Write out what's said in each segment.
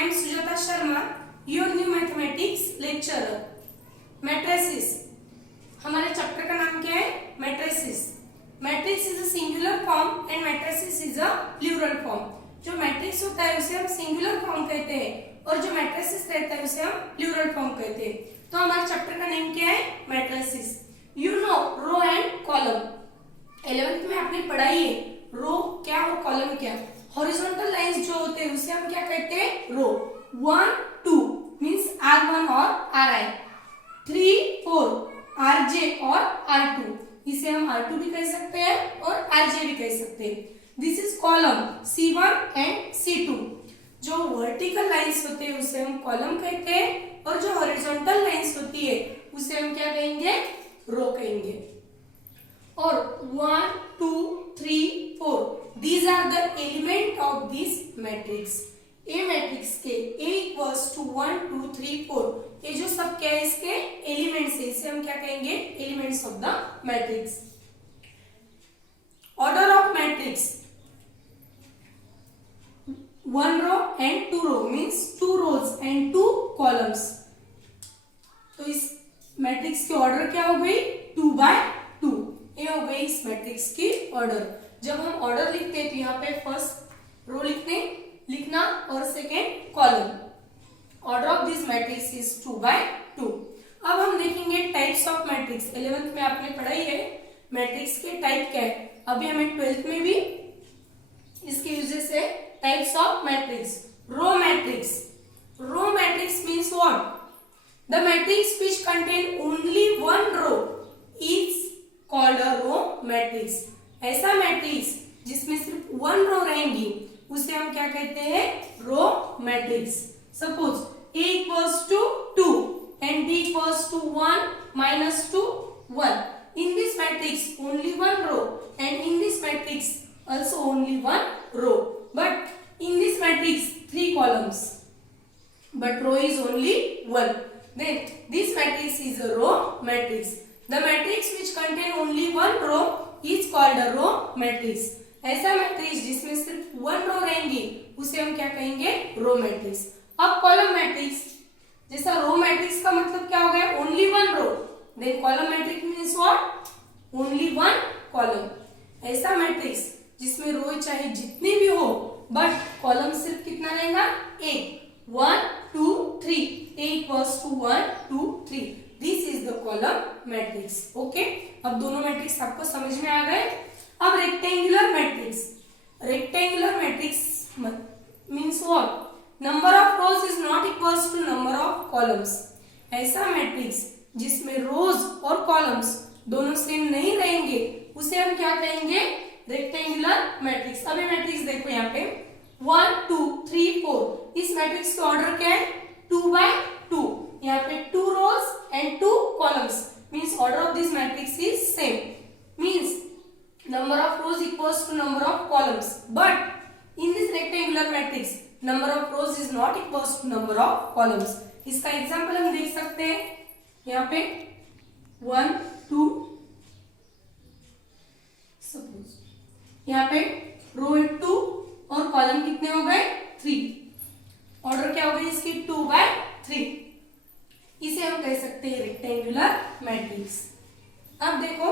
I am Sujata Sharma, your new mathematics lecturer. Matrices. हमारे chapter का नाम क्या है? Matrices. Matrix is a singular form and matrices is a plural form. जो matrix होता है उसे हम सिंगुलर फॉर्म कहते हैं और जो मैट्रिसेस रहता है उसे हम प्लूरल फॉर्म कहते हैं. तो हमारे चैप्टर का नेम क्या है? Matrices. You know row and column. 11th में आपने पढ़ाई है रो क्या और कॉलम क्या. हॉरिजॉन्टल लाइंस जो होते हैं उसे हम क्या कहते हैं? रो. 1 2 मींस R1 और Ri. 3 4 Rj और R2. इसे हम R2 भी कह सकते हैं और Rj भी कह सकते हैं. This is column C1 and C2. जो वर्टिकल लाइंस होते हैं उसे हम कॉलम कहते हैं और जो हॉरिजॉन्टल लाइंस होती है उसे हम क्या कहेंगे? रो कहेंगे. और 1 2 3 4 these are the element of this matrix. A matrix के A equals to 1 2 3 4 ये जो सब क्या है इसके एलिमेंट्स है. इसे हम क्या कहेंगे? Elements of the matrix. Order of matrix 1 row and 2 row means 2 rows and 2 columns. तो इस मैट्रिक्स की ऑर्डर क्या हो गई? 2 by 2. ये हो गई इस मैट्रिक्स की ऑर्डर. जब हम ऑर्डर लिखते हैं तो यहाँ पे फर्स्ट रो लिखना और second column. Order of this matrix is 2 by 2. अब हम देखेंगे टाइप्स ऑफ मैट्रिक्स. 11th में आपने पढ़ाई है मैट्रिक्स के टाइप क्या है. अभी हमें 12th में भी इसके यूजेस है. Types of matrix. Row matrix. Row matrix means what? The matrix which contain only one row is called a row matrix. ऐसा मैट्रिक्स जिसमें सिर्फ वन रो रहेंगी उसे हम क्या कहते हैं? Row matrix. Suppose A equals to 2 and B equals to 1 minus 2 1. In this matrix only one row and in this matrix also only one row. But in this matrix 3 columns but row is only 1. Then this matrix is a row matrix. The matrix which contain only one row is called a row matrix. ऐसा matrix जिसमें सिर्फ one row रहेंगी उसे हम क्या कहेंगे? Row matrix. अब column matrix. जैसा रो मैट्रिक्स का मतलब क्या हो गया? Only one row. Then column matrix means what? Only one column. ऐसा मैट्रिक्स जिसमें रो चाहे जितनी भी हो बट कॉलम सिर्फ कितना रहेगा? एक. 1 2 3. A equals to 1 2 3. This is the column matrix. Okay. अब दोनों मैट्रिक्स आपको समझ में आ गए. अब rectangular matrix. Rectangular matrix means what? Number of rows is not equals to number of columns. ऐसा मैट्रिक्स जिसमें रोज और कॉलम्स दोनों सेम नहीं रहेंगे उसे हम क्या कहेंगे? Rectangular matrix. अब ये मैट्रिक्स देखो यहाँ पे 1 2 3 4. इस मैट्रिक्स का ऑर्डर क्या है? 2 by 2. यहाँ पे 2 rows and 2 columns means order of this matrix is same. Means number of rows equals to number of columns. But in this rectangular matrix number of rows is not equals to number of columns. इसका example हम देख सकते हैं यहाँ पे 1 2. Suppose यहाँ पे रो है 2 और कॉलम कितने हो गए? 3. ऑर्डर क्या हो गई इसकी? 2 by 3. इसे हम कह सकते हैं रेक्टेंगुलर मैट्रिक्स. अब देखो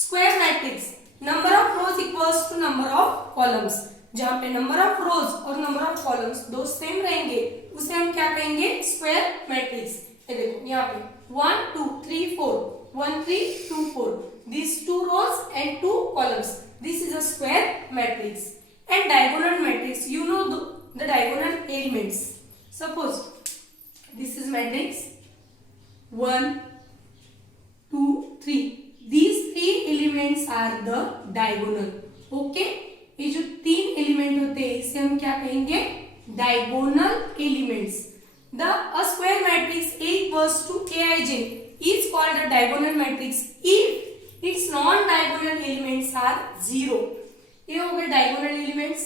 square matrix. Number of rows equals to number of columns. जहां पे नंबर ऑफ रोज और नंबर ऑफ कॉलम्स दो सेम रहेंगे उसे हम क्या कहेंगे? Square matrix. ये देखो यहाँ पे 1 2 3 4 1 3 2 4. These 2 rows and 2 columns. This is a square matrix. And diagonal matrix. You know the diagonal elements. Suppose this is matrix 1 2 3. These 3 elements are the diagonal. Okay? ये जो 3 एलिमेंट होते हैं इसे हम क्या कहेंगे? Diagonal elements. A square matrix A equals to Aij is called a diagonal matrix if its non-diagonal elements are 0. ये हो गए diagonal elements.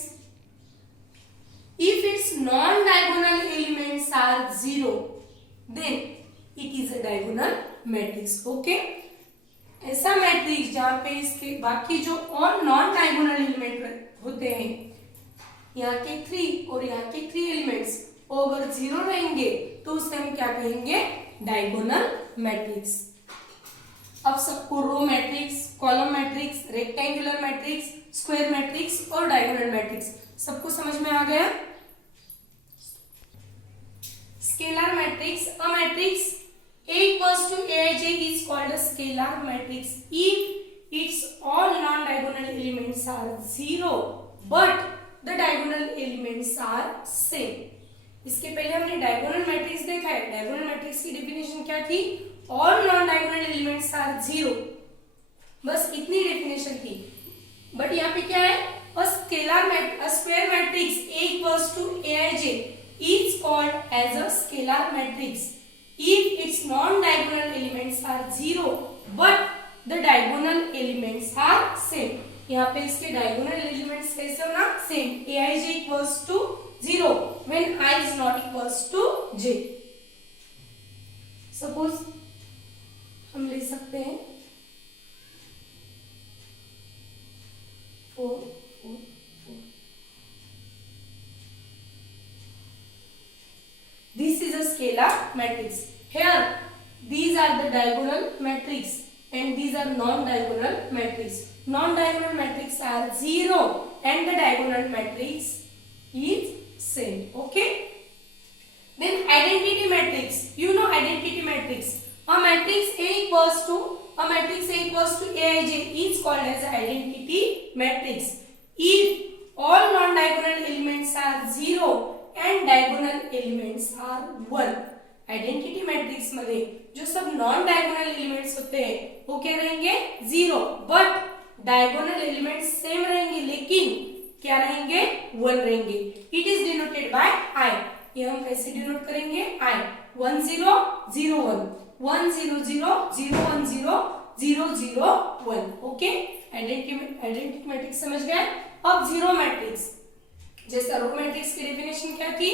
If its non-diagonal elements are 0, then it is a diagonal matrix. Okay? ऐसा matrix जहां पे इसके बाकी जो और नॉन डायगोनल एलिमेंट होते हैं यहाँ के 3 और यहाँ के 3 एलिमेंट्स और अगर जीरो रहेंगे तो उसे हम क्या कहेंगे, डायगोनल मैट्रिक्स। अब सबको row matrix, column matrix, rectangular matrix, square matrix और डायगोनल मैट्रिक्स सबको समझ में आ गया। Scalar matrix, a matrix A equals to Aij is called a scalar matrix if its all non-diagonal elements are zero but the diagonal elements are same। इसके पहले हमने diagonal matrix देखा है। डायगोनल मैट्रिक्स की डेफिनेशन क्या थी, all non diagonal elements are zero, बस इतनी डेफिनेशन थी। बट यहाँ पे क्या है, a square matrix A equals to Aij is called as a scalar matrix if its non-diagonal elements are zero but the diagonal elements are same। यहाँ पे इसके diagonal elements कैसे होना, same। Aij equals to 0 when I is not equals to j। Suppose हम ले सकते हैं 4 4 4। This is a scalar matrix. Here, these are the diagonal matrix and these are non-diagonal matrix. Non-diagonal matrix are 0 and the diagonal matrix is same. Okay? Then identity matrix. You know identity matrix. A matrix A equals to Aij is called as identity matrix if all non-diagonal elements are 0 and diagonal elements are 1। Identity matrix मध्ये जो सब non diagonal elements होते हैं वो क्या रहेंगे, 0, but diagonal elements same रहेंगे लेकिन क्या रहेंगे, 1 रहेंगे। It is denoted by I। ये हम कैसे डिनोट करेंगे, I 1 0 0 1 1 0 0 0 1 0 0 0 1। ओके, आइडेंटिटी मैट्रिक्स समझ गए। अब जीरो मैट्रिक्स, जैसे रो मैट्रिक्स की डेफिनेशन क्या थी,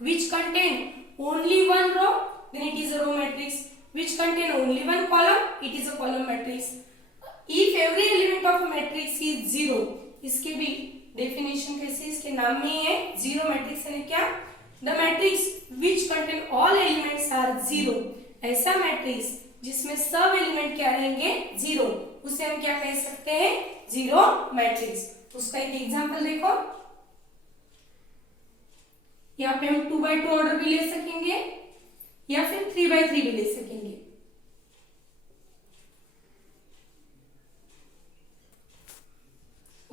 which contain only one row then it is a row matrix, which contain only one column it is a column matrix। if every element of a matrix is zero, इसके भी definition कैसे, इसके नाम में ही है zero matrix है क्या, the matrix which contain all elements are zero। ऐसा मैट्रिक्स जिसमें सब एलिमेंट क्या रहेंगे, जीरो, उसे हम क्या कह सकते हैं, जीरो मैट्रिक्स। उसका एक एग्जांपल देखो, यहाँ पे हम 2x2 ऑर्डर भी ले सकेंगे या फिर 3x3 भी ले सकेंगे।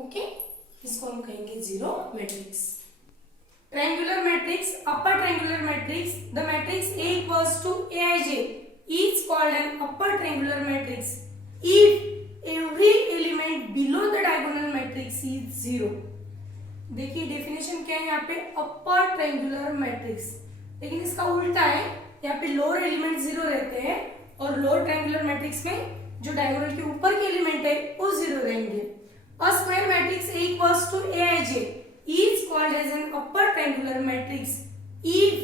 ओके, इसको हम कहेंगे zero matrix. Triangular matrix, upper triangular matrix, the matrix A equals to Aij is called an upper triangular matrix if every element below the diagonal matrix is zero। देखिए डेफिनेशन क्या है यहाँ पे, अपर ट्रायंगुलर मैट्रिक्स, लेकिन इसका उल्टा है, यहाँ पे लोअर एलिमेंट 0 रहते हैं और लोअर ट्रायंगुलर मैट्रिक्स में जो डायगोनल के ऊपर के एलिमेंट है वो 0 रहेंगे। अ square matrix A equals to Aij is called as an upper triangular matrix if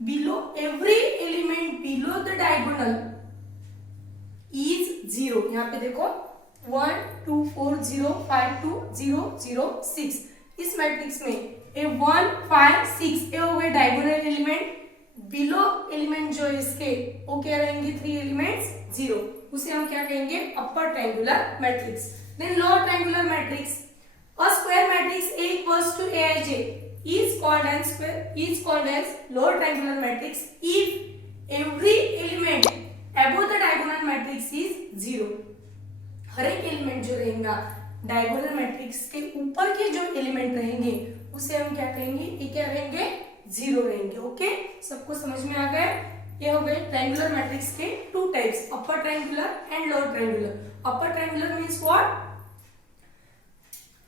below every element below the diagonal is 0। यहाँ पे देखो 1 2 4 0 5 2 0 0 6, इस मैट्रिक्स में A1 5 6 ए हो गए डायगोनल एलिमेंट, बिलो एलिमेंट जो इसके वो क्या रहेंगे, 3 एलिमेंट्स 0, उसे हम क्या कहेंगे, upper triangular matrix. Then lower triangular matrix, a square matrix A equals to Aij is called as lower triangular matrix if every element above the diagonal matrix is 0। हर एक एलिमेंट जो रहेगा डायगोनल मैट्रिक्स के ऊपर के जो element रहेंगे उसे हम क्या कहेंगे, ये क्या रहेंगे, 0 रहेंगे। ओके, सबको समझ में आ गया। ये हो गए ट्रायंगुलर मैट्रिक्स के 2 types, upper triangular and lower triangular. Upper triangular means what,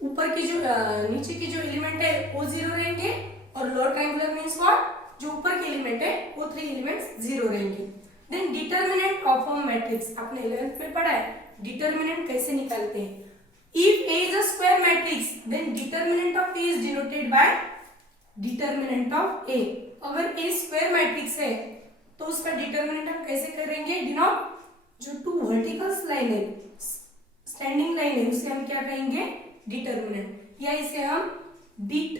ऊपर की जो नीचे की जो एलिमेंट है वो 0 रहेंगे, और लोअर ट्रायंगुलर मींस व्हाट, जो ऊपर के एलिमेंट है वो 3 एलिमेंट्स 0 रहेंगे। Then determinant of a matrix, आपने 11th में पढ़ा है डिटरमिनेंट कैसे निकालते हैं। If A is a square matrix then determinant of A is denoted by determinant of A। अगर A स्क्वायर मैट्रिक्स है तो उसका डिटरमिनेंट हम कैसे करेंगे, डिनोट, जो 2 वर्टिकल्स लाइन है, स्टैंडिंग लाइन है, उसे हम क्या कहेंगे, डिटरमिनेंट, या इसे हम डिट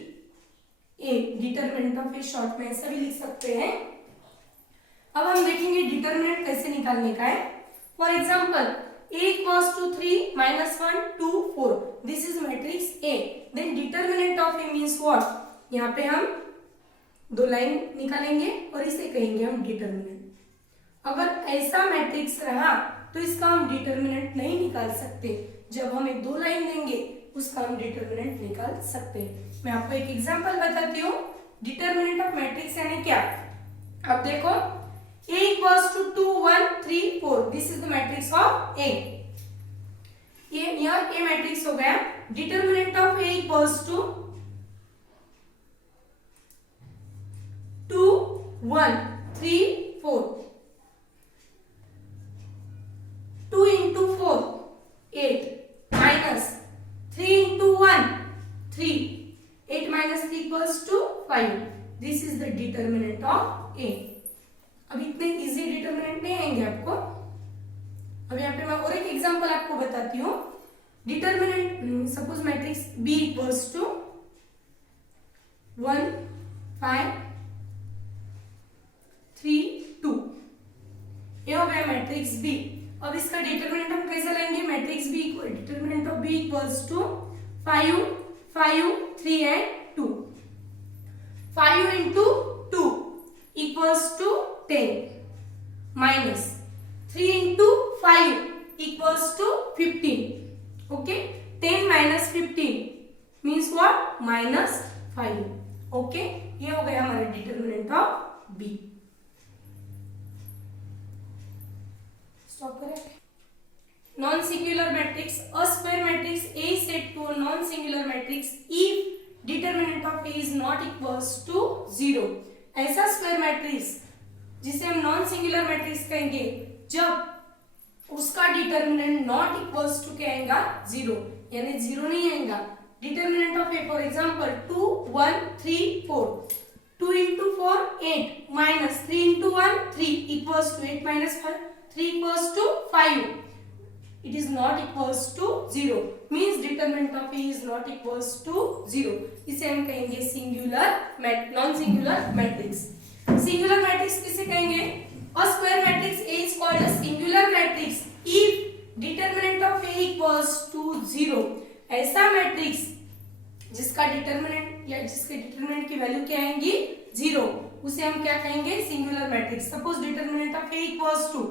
A A, determinant of A short में ऐसा भी लिख सकते हैं। अब हम देखेंगे डिटरमिनेंट कैसे निकालने का है। For example a equals to 3 minus 1 2 4, this is matrix A, then determinant of A means what? यहाँ पे हम दो लाइन निकालेंगे और इसे कहेंगे हम डिटरमिनेंट। अगर ऐसा मैट्रिक्स रहा तो इसका हम डिटरमिनेंट नहीं निकाल सकते, जब हम एक दो लाइन देंगे उसका हम डिटरमिनेंट निकाल सकते हैं। मैं आपको एक एग्जांपल बताती हूँ। डिटरमिनेंट ऑफ मैट्रिक्स यानी क्या? अब देखो A equals to 2 1 3 4, this is the matrix of A। ये यह A मैट्रिक्स हो गया। Determinant of A equals to 2 1 3 4, 2 into 4 8 minus 3 into 1 3, 8 minus 3 equals to 5, this is the determinant of A। अब इतने इजी डिटरमिनेंट नहीं आएंगे आपको। अब यहाँ पे मैं और एक एग्जांपल आपको बताती हूँ। Determinant suppose matrix B equals to 1 5 3 2, ये हो गया मैट्रिक्स B। अब इसका डिटरमिनेंट हम कैसे लेंगे? Matrix B determinant of B equals to 5 5 3 and 2, 5 into 2 equals to 10 minus 3 into 5 equals to 15, okay? 10 minus 15 means what? minus 5, okay? ये हो गया हमारा डिटरमिनेंट ऑफ B। स्टॉप करें। Non singular matrix, a square matrix A is said to a non singular matrix if determinant of A is not equals to 0। ऐसा square matrix जिसे हम non singular matrix कहेंगे जब उसका determinant not equals to क्या आएगा? 0, यानी 0 नहीं आएगा। Determinant of A for example 2 1 3 4, 2 into 4 8 minus 3 into 1 3 equals to 8 minus 3 equals to 5, it is not equals to 0, means determinant of A is not equals to 0। इसे हम कहेंगे singular non singular matrix. Singular matrix किसे कहेंगे? अ square matrix A is called a singular matrix if determinant of A equals to 0। ऐसा matrix जिसका determinant या जिसके determinant की वैल्यू क्या आएंगी? 0, उसे हम क्या कहेंगे? Singular matrix. Suppose determinant of A equals to